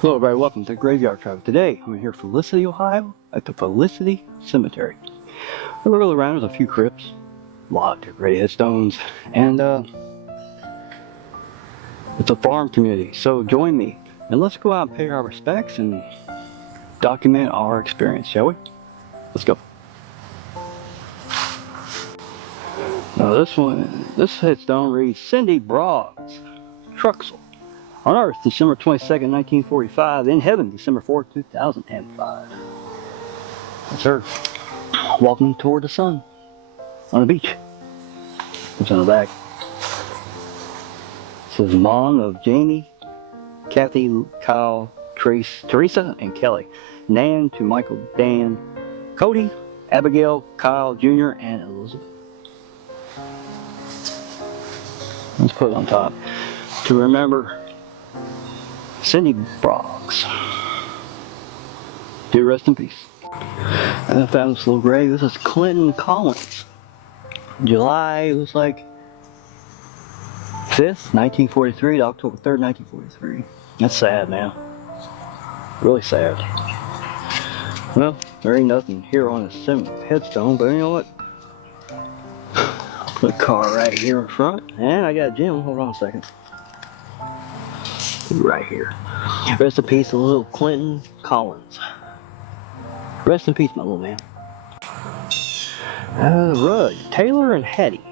Hello everybody, welcome to Graveyard Travel. Today, we're here in Felicity, Ohio, at the Felicity Cemetery. We look around, there's a few crypts, a lot of great headstones, and it's a farm community, so join me. And let's go out and pay our respects and document our experience, shall we? Let's go. Now this headstone reads, Cindy Broggs, Truxell. On Earth, December 22nd, 1945. In heaven, December 4th, 2005. That's her walking toward the sun on the beach. It's on the back. It says Mom of Jamie, Kathy, Kyle, Trace, Teresa, and Kelly. Nan to Michael, Dan, Cody, Abigail, Kyle Jr., and Elizabeth. Let's put it on top. To remember Cindy Broggs. Do rest in peace. And I found this little grave. This is Clinton Collins. July, it was like 5th, 1943 to October 3rd, 1943. That's sad, man. Really sad. Well, there ain't nothing here on the headstone, but you know what? Put a car right here in front. And I got a gem. Hold on a second. Right here. Rest in peace, little Clinton Collins. Rest in peace, my little man. Rudd, Taylor and Hattie.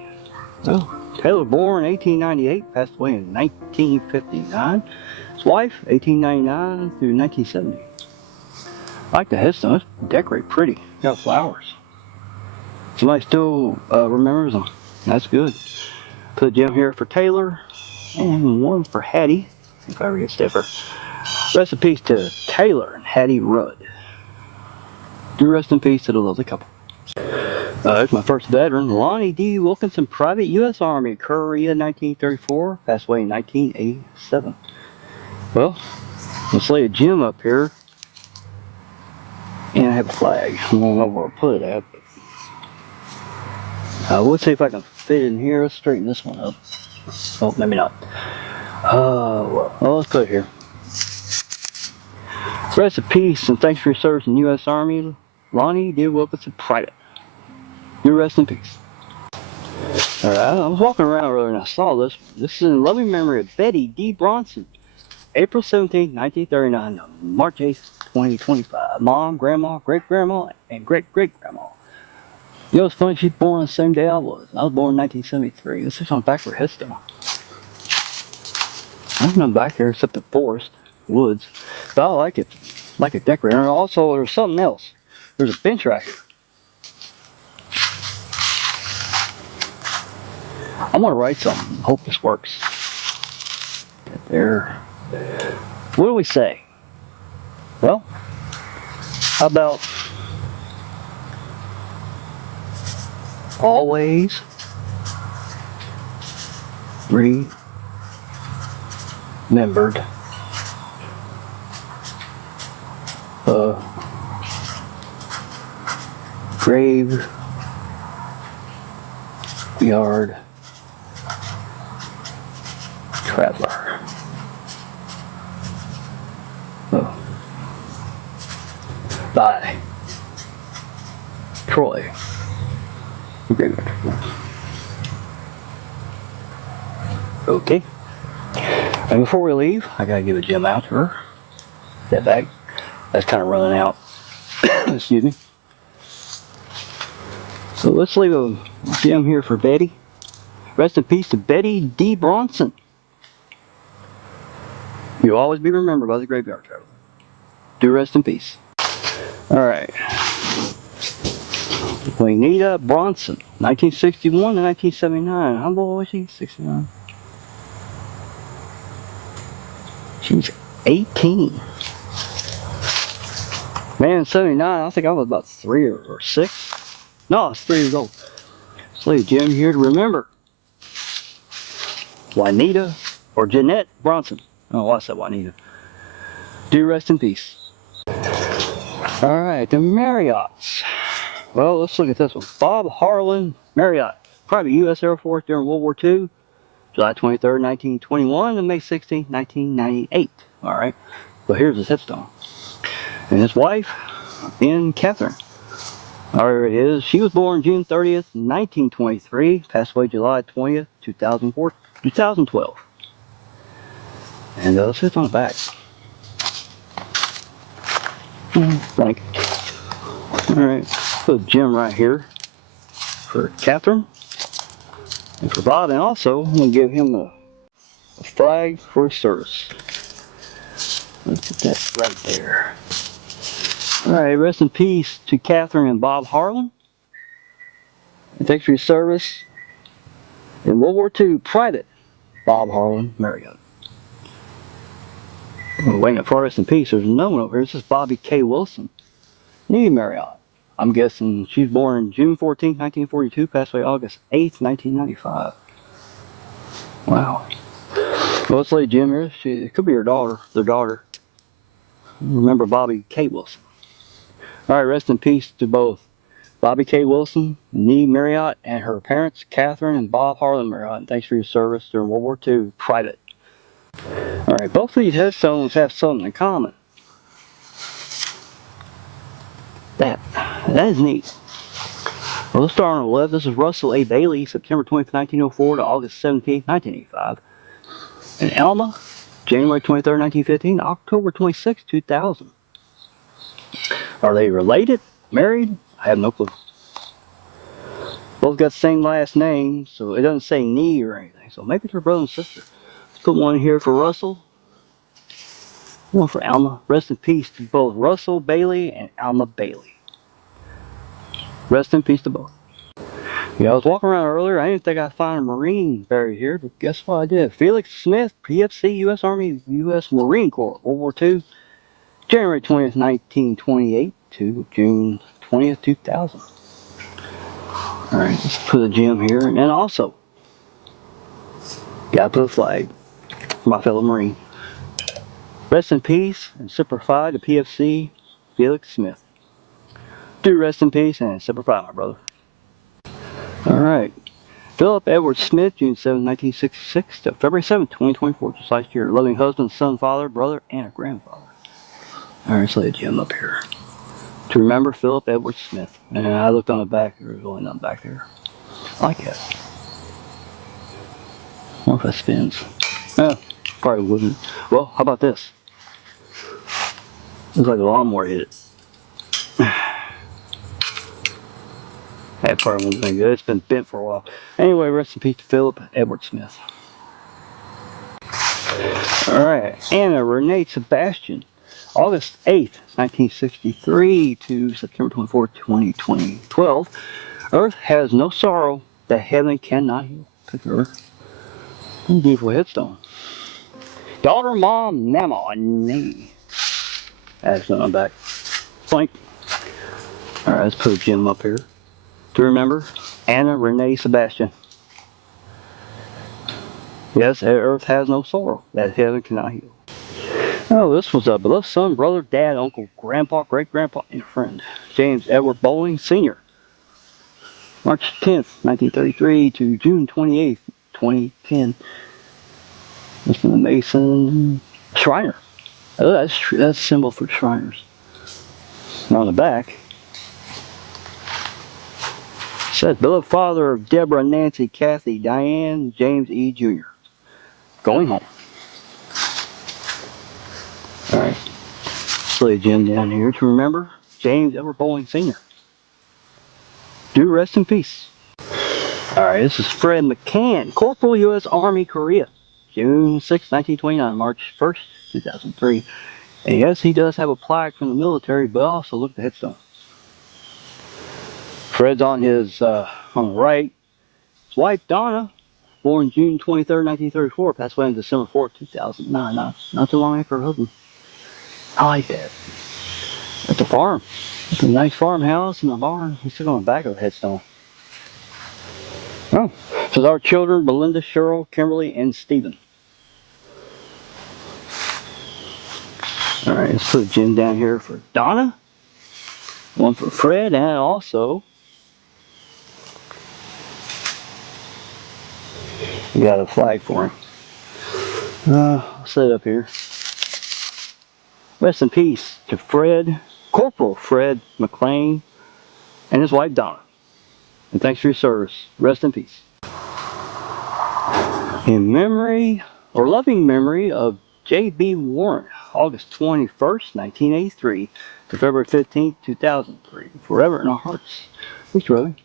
Oh, Taylor born 1898, passed away in 1959. His wife, 1899 through 1970. I like the headstone. It's decorated pretty. Got flowers. Somebody still remembers them. That's good. Put a gem here for Taylor and one for Hattie, if I ever get stiffer. Rest in peace to Taylor and Hattie Rudd. Do rest in peace to the lovely couple. There's my first veteran, Lonnie D. Wilkinson, Private U.S. Army, Korea, 1934, passed away in 1987. Well, let's lay a gem up here, and I have a flag. I don't know where I'll put it at, but we'll see if I can fit it in here. Let's straighten this one up. Oh, maybe not. Well, let's put it here. Rest in peace, and thanks for your service in the U.S. Army, Lonnie D. Wilkinson, Private. You rest in peace. Alright, I was walking around earlier and I saw this. This is in loving memory of Betty D. Bronson, April 17, 1939, March 8, 2025. Mom, Grandma, Great-Grandma, and Great-Great-Grandma. You know what's funny? She's born on the same day I was. I was born in 1973. This is on back of her headstone. There's nothing back here except the forest, woods. But I like it. Like it decorated. And also, there's something else. There's a bench right here. I'm gonna write something. Hope this works. There. What do we say? Well, how about always remembered the graveyard traveler. Oh. By Troy. Graveyard traveler. Okay. And before we leave, I gotta give a gem out to her. That bag. That's kind of running out. Excuse me. So let's leave a gem here for Betty. Rest in peace to Betty D. Bronson. You'll always be remembered by the Graveyard Traveler. Do rest in peace. Alright. Juanita Bronson, 1961 to 1979. How old was she? 69. She's 18. Man, 79, I think I was about 3 or 6. No, I was 3 years old. So a gem here to remember. Juanita, or Jeanette Bronson. Oh, I said Juanita. Do rest in peace. Alright, the Marriotts. Well, let's look at this one. Bob Harlan Marriott, private U.S. Air Force during World War II, July 23rd, 1921 to May 16th, 1998. Alright. But here's his headstone. And his wife, Ann Catherine. There it is. She was born June 30th, 1923. Passed away July 20th, 2012. And let's hit on the back. Blank. Alright, put a gem right here for Catherine and for Bob. And also, I'm going to give him a flag for his service. Let's put that right there. Alright, rest in peace to Catherine and Bob Harlan. And thanks for your service. In World War II, Private Bob Harlan Marriott. Oh, wait, for rest in peace, there's no one over here. This is Bobby K. Wilson. Nee Marriott. I'm guessing she was born June 14, 1942, passed away August 8th, 1995. Wow. Well, let's lay Jim here. It could be her daughter, their daughter. Remember Bobby K. Wilson. Alright, rest in peace to both Bobby K. Wilson, Nee Marriott, and her parents, Catherine and Bob Harlan Marriott. And thanks for your service during World War II. Private. Alright, both of these headstones have something in common. That is neat. Well, let's start on the left. This is Russell A. Bailey, September 20th, 1904 to August 17th, 1985. And Alma, January 23rd, 1915 to October 26th, 2000. Are they related? Married? I have no clue. Both got the same last name, so it doesn't say Nee or anything. So maybe they're brother and sister. Let's put one here for Russell. One for Alma. Rest in peace to both Russell Bailey and Alma Bailey. Rest in peace to both. Yeah, I was walking around earlier. I didn't think I'd find a Marine buried here, but guess what I did? Felix Smith, PFC, U.S. Army, U.S. Marine Corps, World War II, January 20th, 1928 to June 20th, 2000. Alright, let's put a gem here. And also, gotta put a flag for my fellow Marine. Rest in peace and Semper Fi to PFC, Felix Smith. Do rest in peace and Semper Fi, my brother. Alright. Philip Edward Smith, June 7, 1966 to February 7, 2024, just last year. Loving husband, son, father, brother, and a grandfather. Alright, let's lay a gem up here. To remember Philip Edward Smith. And I looked on the back, there's really nothing back there. I like that. I wonder if that spins. Oh, probably wouldn't. Well, how about this? Looks like a lawnmower hit it. That probably wouldn't be good. It's been bent for a while. Anyway, rest in peace to Philip Edward Smith. Alright, Anna Renee Sebastian, August 8th, 1963 to September 24th, 2012. Earth has no sorrow that heaven cannot heal. Picture her. Beautiful headstone. Daughter, mom, Nama, and me. That's on the back. Blank. Alright, let's put a gem up here. To remember, Anna Renee Sebastian. Yes, earth has no sorrow that heaven cannot heal. Oh, this was a beloved son, brother, dad, uncle, grandpa, great-grandpa, and friend. James Edward Bowling, Sr. March 10th, 1933 to June 28th, 2010. This is the Mason Shriner. Oh, that's a symbol for Shriners. And on the back, it says, beloved father of Deborah, Nancy, Kathy, Diane, James E. Jr. Going home. Alright. Let's lay a gem down here to remember James Edward Bowling Sr. Do rest in peace. Alright, this is Fred McCann, Corporal U.S. Army, Korea. June 6, 1929, March 1st, 2003. And yes, he does have a plaque from the military, but also look at the headstone. Fred's on his, on the right. His wife, Donna, born June 23rd, 1934, passed away on December 4th, 2009. Not too long after her husband. I like that. That's a farm. It's a nice farmhouse and a barn. He's still on the back of the headstone. Oh, this is our children, Belinda, Cheryl, Kimberly, and Stephen. Alright, let's put a gem down here for Donna. One for Fred, and also we got a flag for him. I'll set it up here. Rest in peace to Corporal Fred McLean, and his wife Donna. And thanks for your service. Rest in peace. In memory, or loving memory, of J.B. Warren, August 21st, 1983 to February 15th, 2003. Forever in our hearts. Thanks, Robbie.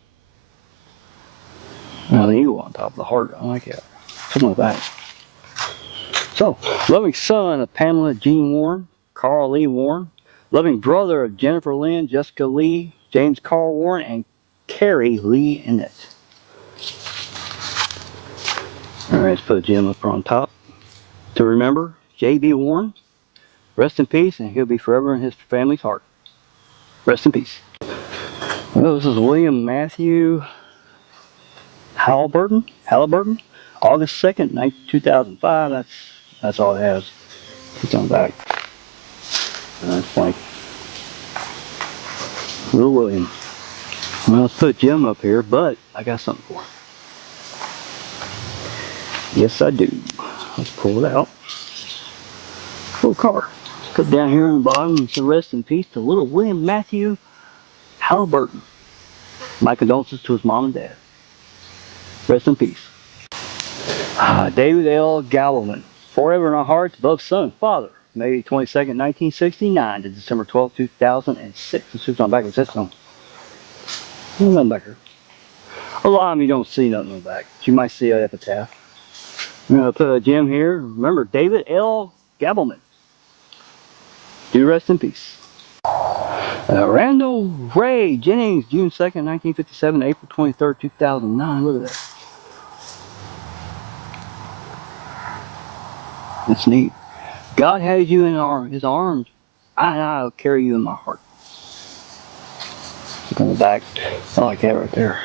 Now the eagle on top of the heart. I like that. Something like that. So, loving son of Pamela Jean Warren, Carl Lee Warren. Loving brother of Jennifer Lynn, Jessica Lee, James Carl Warren, and Carrie Lee Innett. Alright, let's put a gem up on top. To remember, J.B. Warren, rest in peace, and he'll be forever in his family's heart. Rest in peace. Well, this is William Matthew Halliburton, August 2nd, 2005. That's all it has. It's on the back. And that's like Little William. Well, let's put Jim up here, but I got something for him. Yes, I do. Let's pull it out. Little car. Put it down here on the bottom and say rest in peace to Little William Matthew Halliburton. My condolences to his mom and dad. Rest in peace. David L. Gallivan. Forever in our hearts, above son and father. May 22nd, 1969 to December 12th, 2006. Let's see what's on the back of this one. Nothing back here. A lot of them you don't see nothing on the back. You might see an epitaph. I'm going to put a gem here. Remember, David L. Gabbleman. Do rest in peace. Randall Ray Jennings, June 2nd, 1957, April 23rd, 2009. Look at that. That's neat. God has you in his arms, and I'll carry you in my heart. Look on the back. I like that right there.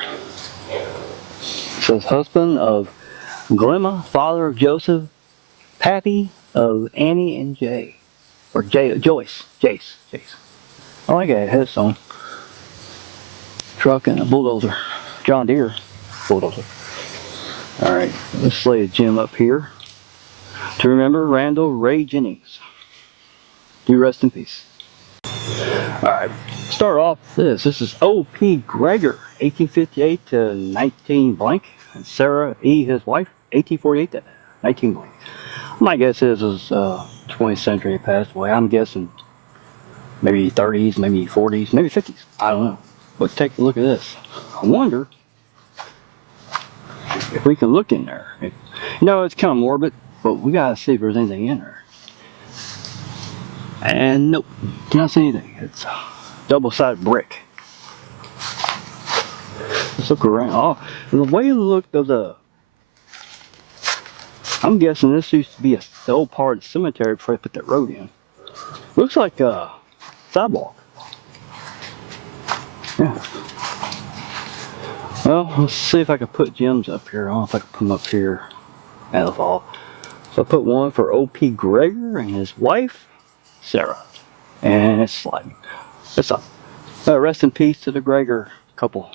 It says, husband of Glemma, father of Joseph, pappy of Annie and Jay. Or Jace. I like that headstone. Truck and a bulldozer. John Deere bulldozer. Alright, let's lay a gem up here. To remember Randall Ray Jennings. Do rest in peace. Alright, start off this. This is O.P. Gregor, 1858 to 19 blank. And Sarah E., his wife, 1848 to 19 blank. My guess is 20th century passed away. I'm guessing maybe 30s, maybe 40s, maybe 50s. I don't know. Let's take a look at this. I wonder if we can look in there. It's kind of morbid, but we gotta see if there's anything in there. And nope, cannot see anything. It's a double-sided brick. Let's look around. Oh, the way you look of the... I'm guessing this used to be the old part of the cemetery before they put that road in. Looks like a sidewalk. Yeah. Well, let's see if I can put gems up here. I don't know if I can put them up here. That'll fall. So I put one for O.P. Gregor and his wife, Sarah. And it's sliding. It's up. Rest in peace to the Gregor couple.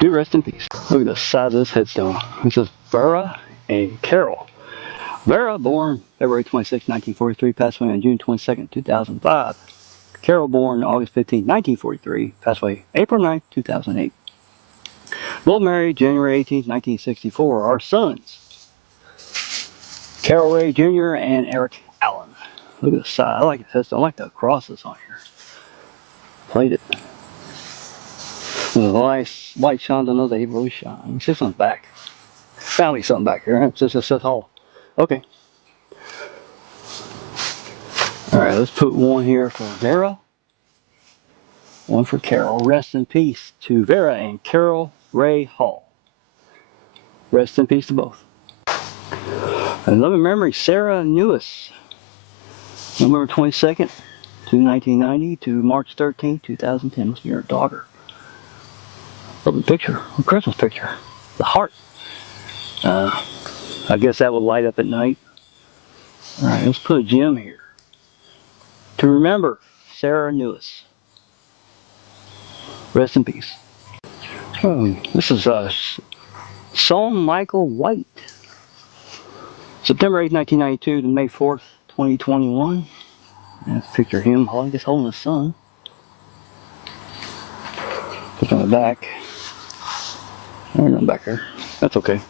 Do rest in peace. Look at the size of this headstone. It says Vera and Carol. Vera, born February 26, 1943, passed away on June 22, 2005. Carol, born August 15, 1943, passed away April 9, 2008. Both married January 18, 1964. Our sons, Carol Ray Jr. and Eric Allen. Look at the size. I like the headstone. I like the crosses on here. Played it. The light shines on those, they really shine. You see something back. Found me something back here. It says all. Okay. Alright, let's put one here for Vera. One for Carol. Rest in peace to Vera and Carol Ray Hall. Rest in peace to both. And loving memory, Sarah Newis. November 22nd to 1990 to March 13, 2010. Must be her daughter. Lovely picture. A Christmas picture. The heart. I guess that will light up at night. Alright, let's put a gem here. To remember, Sarah Newis. Rest in peace. Oh, this is Psalm Michael White. September 8, 1992 to May 4th, 2021. That's a picture of him, I guess, holding his son. Put on the back. There's nothing back there. That's okay.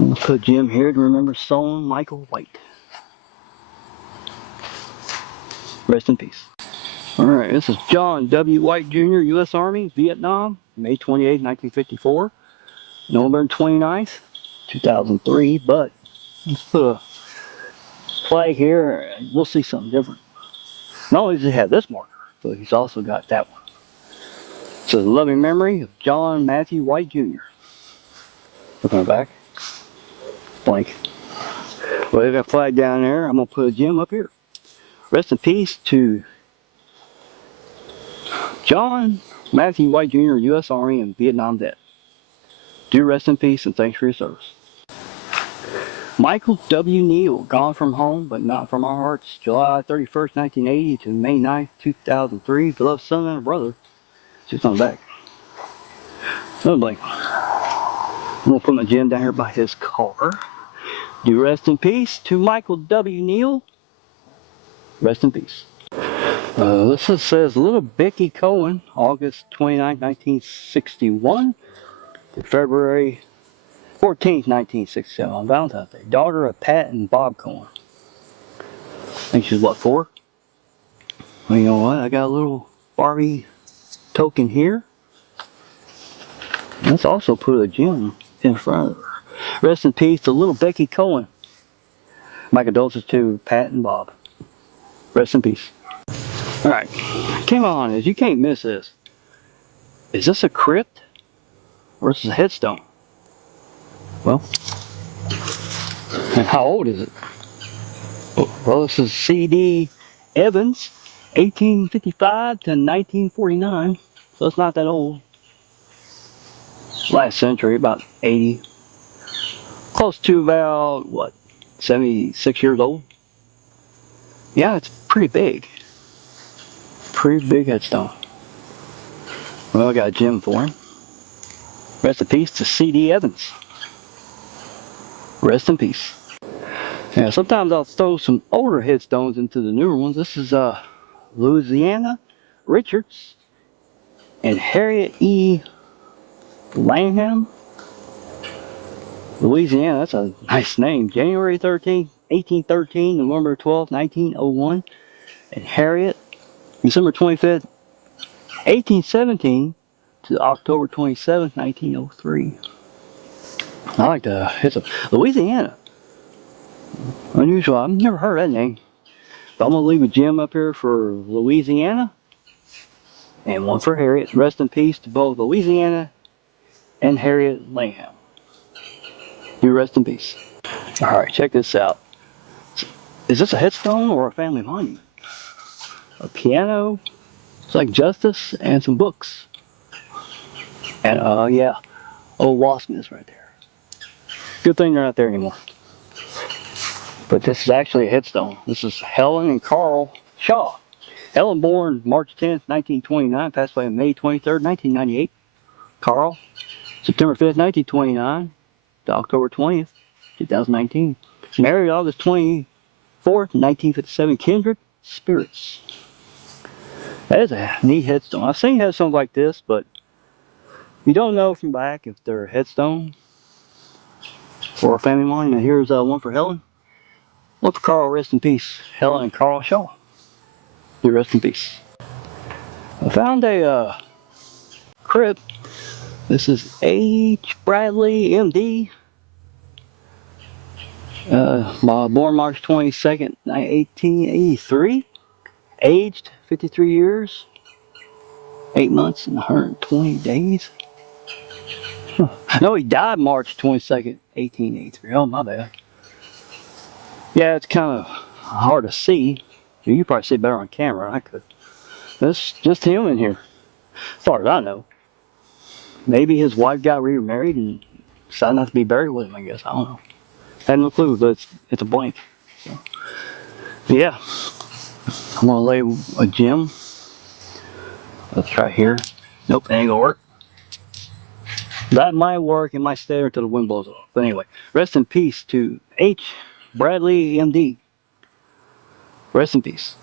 I'm going to put Jim here to remember Solon Michael White. Rest in peace. Alright, this is John W. White Jr., U.S. Army, Vietnam, May 28, 1954. November 29th, 2003. But let's put a flag here and we'll see something different. Not only does he have this marker, but he's also got that one. It says loving memory of John Matthew White Jr. Look on the back. Blank. Well, they got a flag down there. I'm going to put a gem up here. Rest in peace to John Matthew White Jr., U.S. Army and Vietnam vet. Do rest in peace and thanks for your service. Michael W. Neal, gone from home but not from our hearts, July 31st, 1980 to May 9th, 2003. Beloved son and a brother. Just on the back. Another blank. I'm going to put my gem down here by his car. Do rest in peace to Michael W. Neal. Rest in peace. This one says Little Becky Cohen, August 29, 1961 to February 14th, 1967, on Valentine's Day. Daughter of Pat and Bob Cohen. I think she's what, 4? Well, you know what? I got a little Barbie token here. Let's also put a gem in front of her. Rest in peace to Little Becky Cohen. My condolences to Pat and Bob. Rest in peace. Alright, come on, you can't miss this. Is this a crypt? Or is this a headstone? Well, and how old is it? Well, this is C.D. Evans, 1855 to 1949. So it's not that old. Last century, about 80. Close to about, what, 76 years old? Yeah, it's pretty big. Pretty big headstone. Well, I got a gem for him. Rest in peace to C.D. Evans. Rest in peace. Yeah, sometimes I'll throw some older headstones into the newer ones. This is Louisiana Richards and Harriet E. Langham. Louisiana, that's a nice name. January 13th, 1813, November 12th, 1901. And Harriet, December 25th, 1817 to October 27th, 1903. I like to, it's a Louisiana. Unusual, I've never heard that name. But I'm going to leave a gem up here for Louisiana. And one for Harriet. Rest in peace to both Louisiana and Harriet Langham. You rest in peace. Alright, check this out. Is this a headstone or a family monument? A piano, it's like justice, and some books. And yeah, old wasp nest right there. Good thing they're not there anymore. But this is actually a headstone. This is Helen and Carl Shaw. Helen born March 10th, 1929, passed away on May 23rd, 1998. Carl, September 5th, 1929 to October 20th, 2019. Married August 24th, 1957. Kindred spirits. That is a neat headstone. I've seen headstones like this, but you don't know from back if they're a headstone or a family monument. Here's one for Helen. One for Carl, rest in peace. Helen and Carl Shaw. You rest in peace. I found a crypt. This is H. Bradley, MD. Born March 22nd, 1883. Aged 53 years, 8 months and 120 days. Huh. No, he died March 22nd, 1883. Oh, my bad. Yeah, it's kind of hard to see. You could probably see better on camera than I could. That's just him in here, as far as I know. Maybe his wife got remarried and decided not to be buried with him, I guess. I don't know. I have no clue, but it's a blank. So, yeah, I'm going to lay a gem. Let's try here. Nope, ain't gonna work. That might work. It might stay there until the wind blows off. But anyway, rest in peace to H. Bradley, MD. Rest in peace.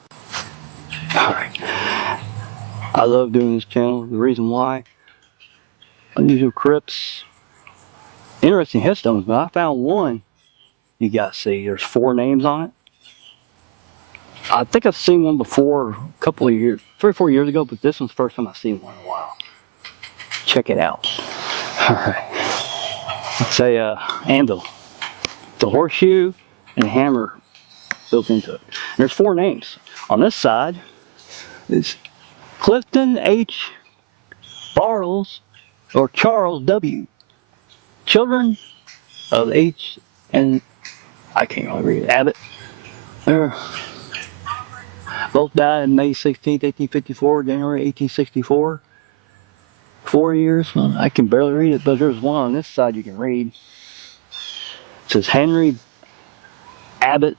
Alright. I love doing this channel. The reason why, unusual crypts, interesting headstones, but I found one you gotta see. There's 4 names on it. I think I've seen one before a couple of years, 3 or 4 years ago, but this one's the first time I've seen one in a while. Check it out. Alright. It's a anvil. The horseshoe and a hammer built into it. And there's 4 names. On this side is Clifton H. Bartles or Charles W. Children of H. and I can't really read it. Abbott. They're both died on May 16th, 1854, January 1864. 4 years. Well, I can barely read it, but there's one on this side you can read. It says Henry Abbott,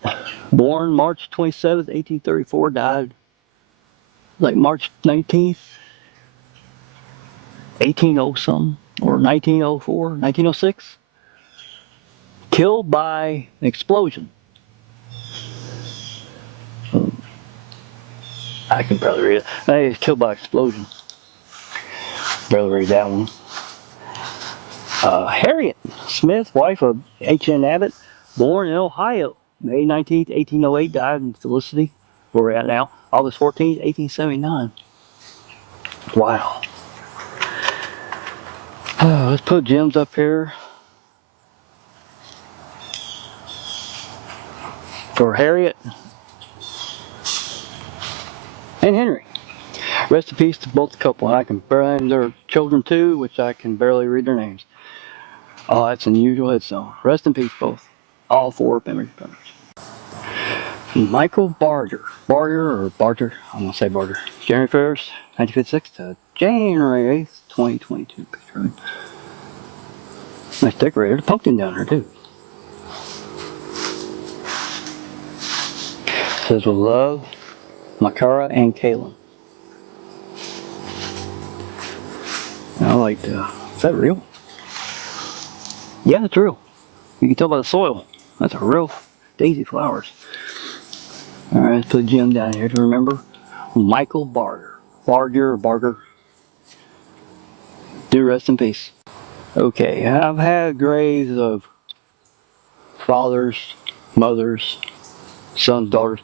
born March 27th, 1834, died like March 19th, 1800 something, or 1904, 1906. Killed by an explosion. I can barely read it. Hey, he's killed by explosion. Barely read that one. Harriet Smith, wife of H.N. Abbott, born in Ohio, May 19th, 1808, died in Felicity, where we're at now, August 14th, 1879. Wow. Let's put gems up here for Harriet and Henry. Rest in peace to both the couple. And I can barely name their children too, which I can barely read their names. Oh, that's an unusual headstone. Rest in peace, both. All 4 memory members. Michael Barger. Barger? I'm going to say Barger. January 1st, 1956 to January 8th, 2022. Picture. Nice decorator. The pumpkin down there, too. Says with love, Makara and Kaylin. I like the. Is that real? Yeah, it's real. You can tell by the soil. That's a real daisy flowers. Alright, let's put a gem down here to remember. Michael Barger. Barger. Do rest in peace. Okay, I've had graves of fathers, mothers, sons, daughters.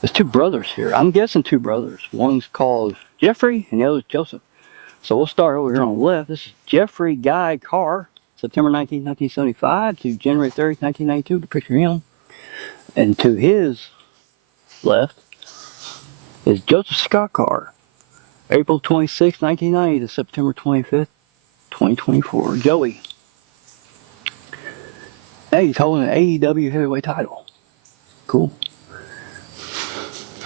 There's 2 brothers here. I'm guessing 2 brothers. One's called Jeffrey and the other's Joseph. So we'll start over here on the left. This is Jeffrey Guy Carr, September 19, 1975 to January 30, 1992, to picture him. And to his left is Joseph Scott Carr, April 26, 1990 to September 25th, 2024. Joey. Hey, he's holding an AEW heavyweight title. Cool.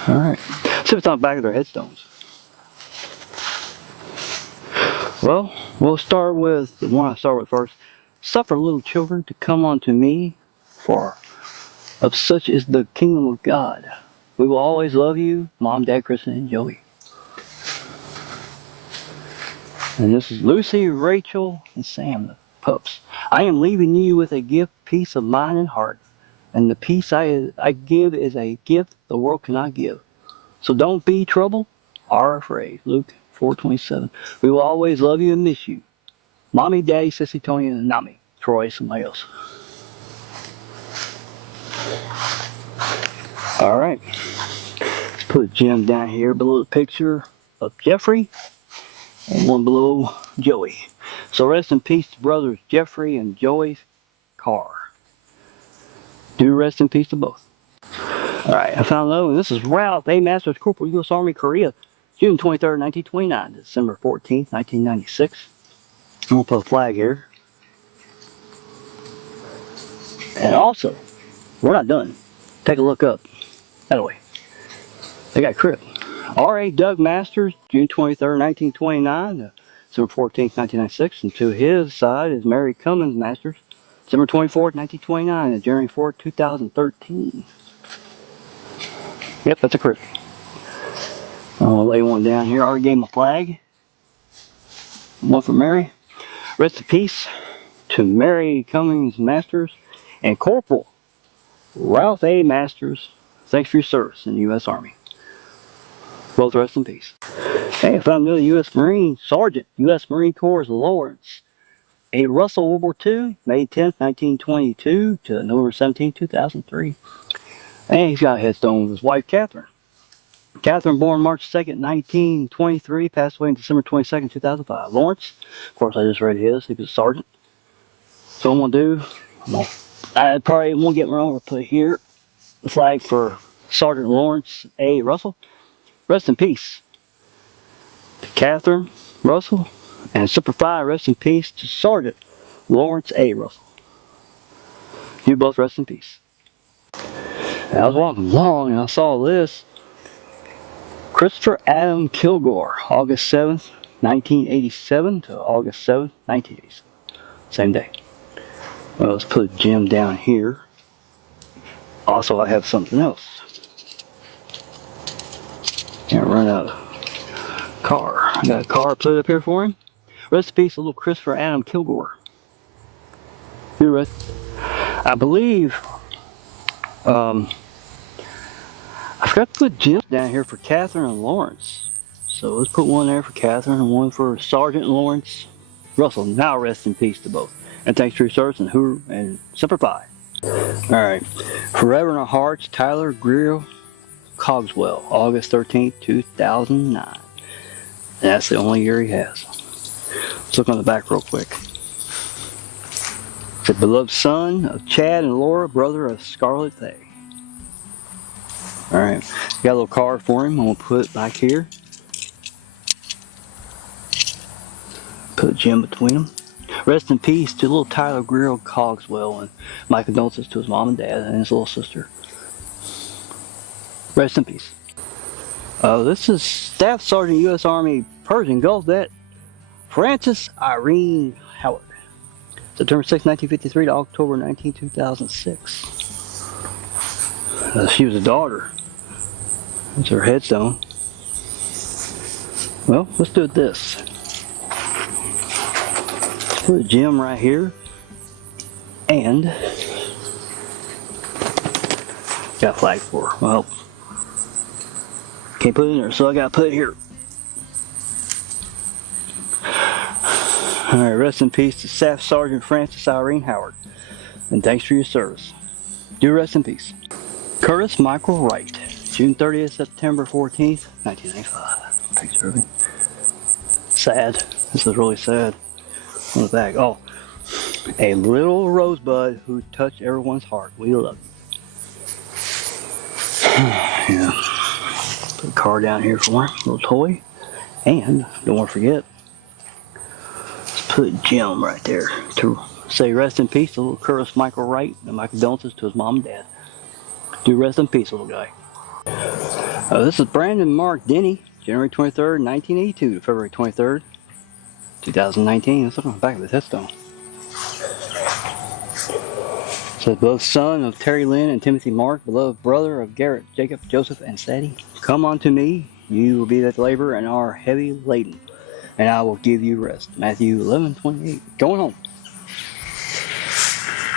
Alright. See what's on the back of their headstones. Well, we'll start with the one I start with first. Suffer little children to come unto me, for of such is the kingdom of God. We will always love you, Mom, Dad, Kristen, and Joey. And this is Lucy, Rachel, and Sam, the pups. I am leaving you with a gift, peace of mind and heart. And the peace I give is a gift the world cannot give. So don't be troubled or afraid. Luke 4:27. We will always love you and miss you. Mommy, Daddy, Sissy, Tony, and Nami. Troy, somebody else. Alright. Let's put a gem down here below the picture of Jeffrey and one below Joey. So rest in peace to brothers Jeffrey and Joey Carr. Do rest in peace to both. Alright, I found another one. This is Ralph A. Masters, Corporal U.S. Army, Korea, June 23rd, 1929, December 14th, 1996. I'm going to put a flag here. And also, we're not done. Take a look up. That way. They got crypt. R.A. Doug Masters, June 23rd, 1929, December 14th, 1996. And to his side is Mary Cummins Masters, December 24th, 1929, and January 4th, 2013. Yep, that's a crypt. I'll lay one down here. I already gave him a flag. One for Mary. Rest in peace to Mary Cummings Masters and Corporal Ralph A. Masters, Thanks for your service in the U.S. Army. Both rest in peace. Hey, I found another U.S. Marine Sergeant, U.S. Marine Corps Lawrence A. Russell, World War II, May 10th, 1922 to November 17th, 2003. And he's got a headstone with his wife, Catherine. Catherine, born March 2nd, 1923, passed away on December 22nd, 2005. Lawrence, of course, I just read his. He was a sergeant. So what I'm going to do, I probably won't get me wrong, I'll put here the flag for Sergeant Lawrence A. Russell. Rest in peace to Catherine Russell, and Super 5, rest in peace to Sergeant Lawrence A. Russell. You both rest in peace. And I was walking along and I saw this. Christopher Adam Kilgore, August 7th, 1987 to August 7th, 1987. Same day. Well, let's put Jim down here. Also, I have something else. Can't run out of car. I got a car put up here for him. Rest in peace, little Christopher Adam Kilgore. You rest. I believe. I forgot to put Jim down here for Catherine and Lawrence. So let's put one there for Catherine and one for Sergeant Lawrence Russell. Now rest in peace to both. And thanks for your service and Semper Fi. Alright. Forever in our hearts, Tyler Greer Cogswell, August 13th, 2009. And that's the only year he has. Let's look on the back real quick. It's a beloved son of Chad and Laura, brother of Scarlett Faye. Alright, got a little card for him. I'm going to put back here. Put Jim between them. Rest in peace to little Tyler Greer Cogswell, and my condolences to his mom and dad and his little sister. Rest in peace. This is Staff Sergeant U.S. Army Persian Gulf Vet Frances Irene Howard. September 6, 1953 to October 19, 2006. She was a daughter. That's her headstone. Well, let's do it this. Let's put Jim right here. And got a flag for her. Well, can't put it in there, so I gotta put it here. Alright, rest in peace to Staff Sergeant Frances Irene Howard. And thanks for your service. Do rest in peace. Curtis Michael Wright, June 30th, September 14th, 1995. Thanks, Irving. Sad. This is really sad. On the back. Oh, a little rosebud who touched everyone's heart. We love you. Yeah. Put a car down here for him. A little toy. And, don't want to forget, let's put Jim right there to say rest in peace to little Curtis Michael Wright, and my condolences to his mom and dad. Do rest in peace, little guy. This is Brandon Mark Denny, January 23rd, 1982 to February 23rd, 2019. Let's look on the back of the headstone. It says, beloved son of Terry Lynn and Timothy Mark, beloved brother of Garrett, Jacob, Joseph, and Sadie. Come unto me, you will be that labor and are heavy laden, and I will give you rest. Matthew 11:28. Going home.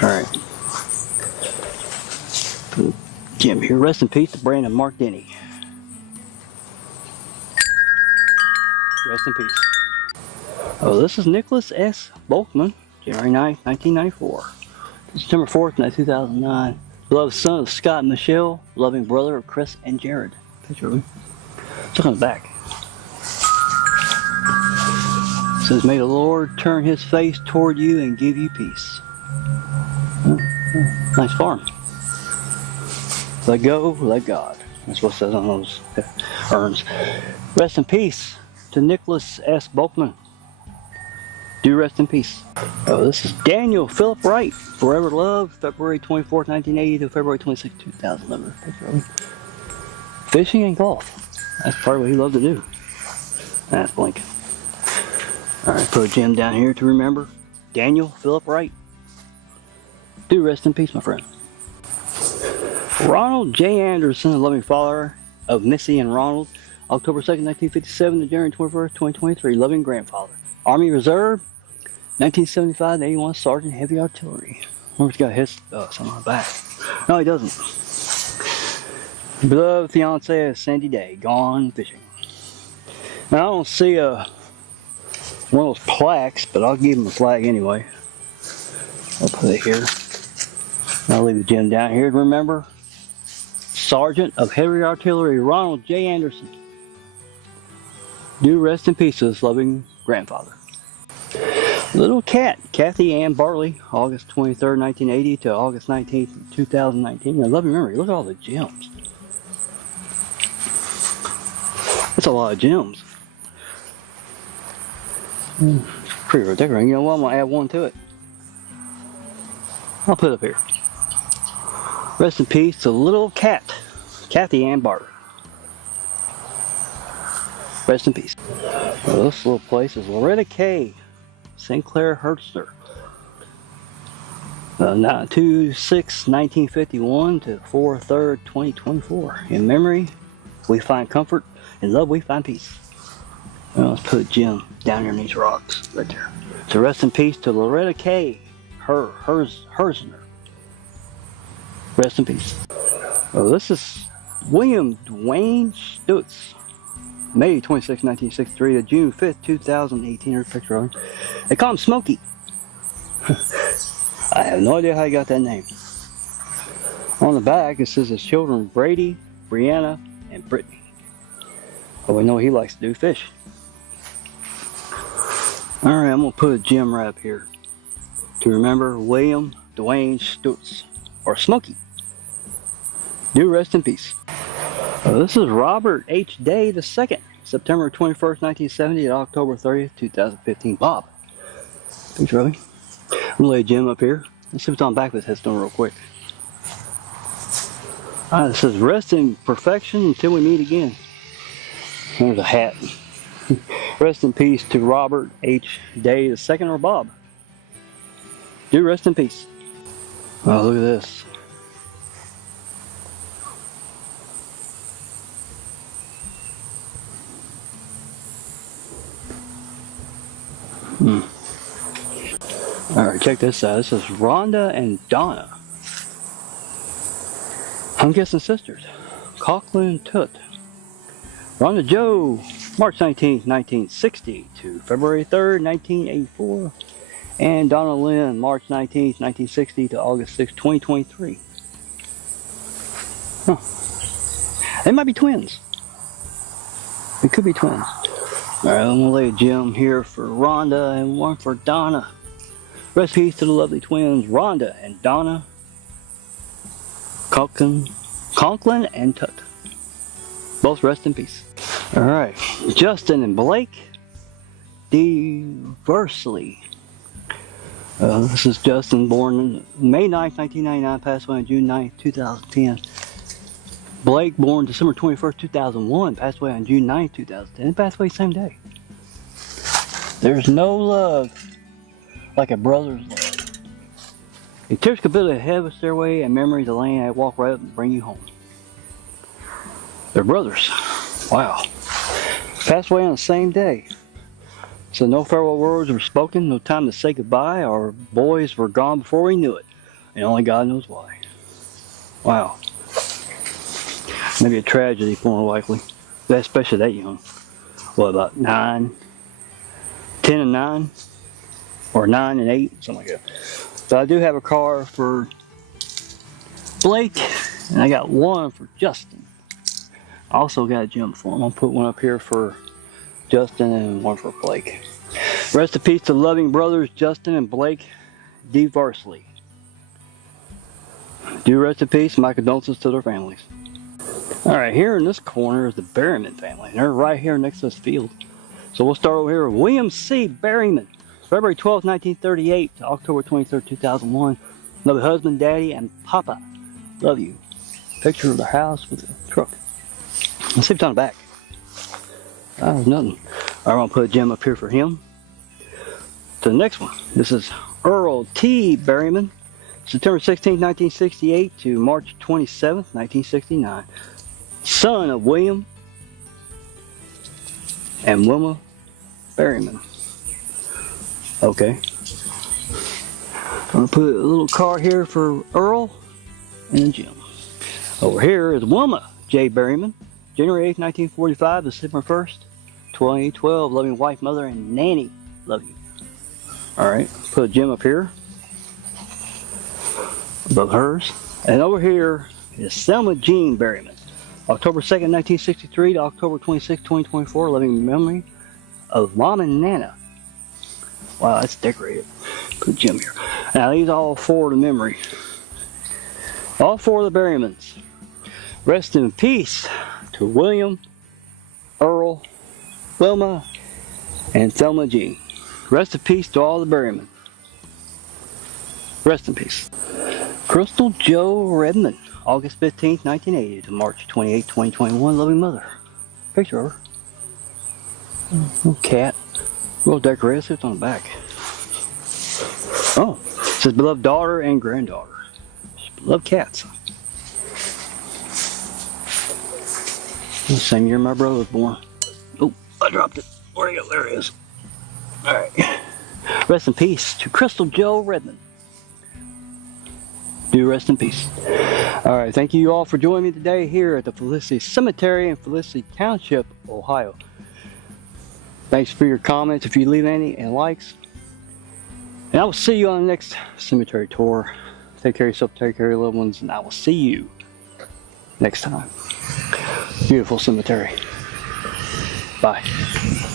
Alright. Put Jim here. Rest in peace to Brandon Mark Denny. Rest in peace. Oh, this is Nicholas S. Boltman, January 9th, 1994. September 4th, 2009. Beloved son of Scott and Michelle, loving brother of Chris and Jared. Picture of him. Let's look on the back. It says, may the Lord turn his face toward you and give you peace. Nice farm. Let go, let God. That's what it says on those urns. Rest in peace to Nicholas S. Boltman. Do rest in peace. Oh, this is Daniel Philip Wright, Forever Love, February 24th, 1980 to February 26th, 2011. Fishing and golf. That's part of what he loved to do. That's blinking. Alright, put a gem down here to remember. Daniel Philip Wright. Do rest in peace, my friend. Ronald J. Anderson, a loving father of Missy and Ronald, October 2nd, 1957 to January 21st, 2023, loving grandfather. Army Reserve, 1975 to 81, Sergeant Heavy Artillery. I wonder if he's got his something on the back. No, he doesn't. Beloved fiance of Sandy Day, gone fishing. Now I don't see one of those plaques, but I'll give him a flag anyway. I'll put it here. I'll leave the gem down here to remember Sergeant of Heavy Artillery Ronald J. Anderson. Do rest in peace to his loving grandfather. Little cat, Kathy Ann Bartley, August 23rd, 1980 to August 19th, 2019. I love your memory. Look at all the gems. That's a lot of gems. Pretty ridiculous. You know what? I'm going to add one to it. I'll put it up here. Rest in peace to little cat, Kathy Ann Bartley. Rest in peace. Well, this little place is Loretta K. Sinclair Hertzner. 2/6/1951 to 4/3/2024. In memory, we find comfort. In love, we find peace. Well, let's put a gem down here in these rocks right there. So rest in peace to Loretta K. Hertzner. Rest in peace. Oh, this is William Dwayne Stutz. May 26, 1963 to June 5th, 2018. Here's a picture of him. They call him Smokey. I have no idea how he got that name. On the back, it says his children Brady, Brianna, and Brittany. Oh, we know he likes to do fish. Alright, I'm going to put a gem right up here to remember William Dwayne Stutz, or Smokey. Do rest in peace. This is Robert H. Day II, September 21st, 1970 to October 30th, 2015. Bob. Thanks, Robbie. I'm going to lay a gem up here. Let's see what's on the back of this headstone real quick. It says, rest in perfection until we meet again. There's a hat. Rest in peace to Robert H. Day II, or Bob. Do rest in peace. Oh, look at this. Alright, check this out. This is Rhonda and Donna. I'm guessing sisters. Coughlin Tut. Rhonda Joe, March 19th, 1960 to February 3rd, 1984. And Donna Lynn, March 19th, 1960 to August 6th, 2023. Huh. They might be twins. They could be twins. Alright, I'm going to lay a gem here for Rhonda and one for Donna. Rest in peace to the lovely twins, Rhonda and Donna Conklin and Tut. Both rest in peace. Alright, Justin and Blake Diversely. This is Justin, born May 9th, 1999, passed away on June 9th, 2010. Blake, born December 21st, 2001, passed away on June 9th, 2010, and passed away the same day. There's no love like a brother's love. A tears could build a heavy stairway and memories of land that walk right up and bring you home. They're brothers. Wow. Passed away on the same day. So no farewell words were spoken, no time to say goodbye. Our boys were gone before we knew it. And only God knows why. Wow. Maybe a tragedy, more likely. Especially that young. What, about 10 and 9? Or 9 and 8? Something like that. So I do have a car for Blake. And I got one for Justin. I also got a gem for him. I'll put one up here for Justin and one for Blake. Rest in peace to loving brothers Justin and Blake Diversely. Do rest in peace. My condolences to their families. Alright, here in this corner is the Berryman family. They're right here next to this field. So we'll start over here with William C. Berryman. February 12, 1938 to October 23rd, 2001. Love your husband, daddy, and papa. Love you. Picture of the house with the truck. Let's see what's on the back. There's nothing. I'm going to put a gem up here for him. To the next one. This is Earl T. Berryman. September 16, 1968 to March 27, 1969. Son of William and Wilma Berryman. Okay. I'm going to put a little card here for Earl and a gem. Over here is Wilma J. Berryman, January 8, 1945 to December 1st, 2012. Loving wife, mother, and nanny. Love you. Alright, put a gem up here above hers. And over here is Selma Jean Berryman, October 2nd, 1963 to October 26, 2024. Loving memory of Mom and Nana. Wow, that's decorated. Put a gem here. Now these are all four to memory. All four of the Berrymans. Rest in peace to William, Earl, Wilma, and Thelma Jean. Rest in peace to all the Berrymen. Rest in peace. Crystal Joe Redmond, August 15th, 1980 to March 28, 2021. Loving mother. Picture of her. Little cat. Real decorated. See what's on the back. Oh, it says beloved daughter and granddaughter. Love cats. The same year my brother was born. Oh, I dropped it. Where'd it go? There it is. Alright. Rest in peace to Crystal Joe Redmond. Do rest in peace. Alright, thank you all for joining me today here at the Felicity Cemetery in Felicity Township, Ohio. Thanks for your comments, if you leave any, and likes. And I will see you on the next cemetery tour. Take care of yourself, take care of your loved ones, and I will see you next time. Beautiful cemetery. Bye.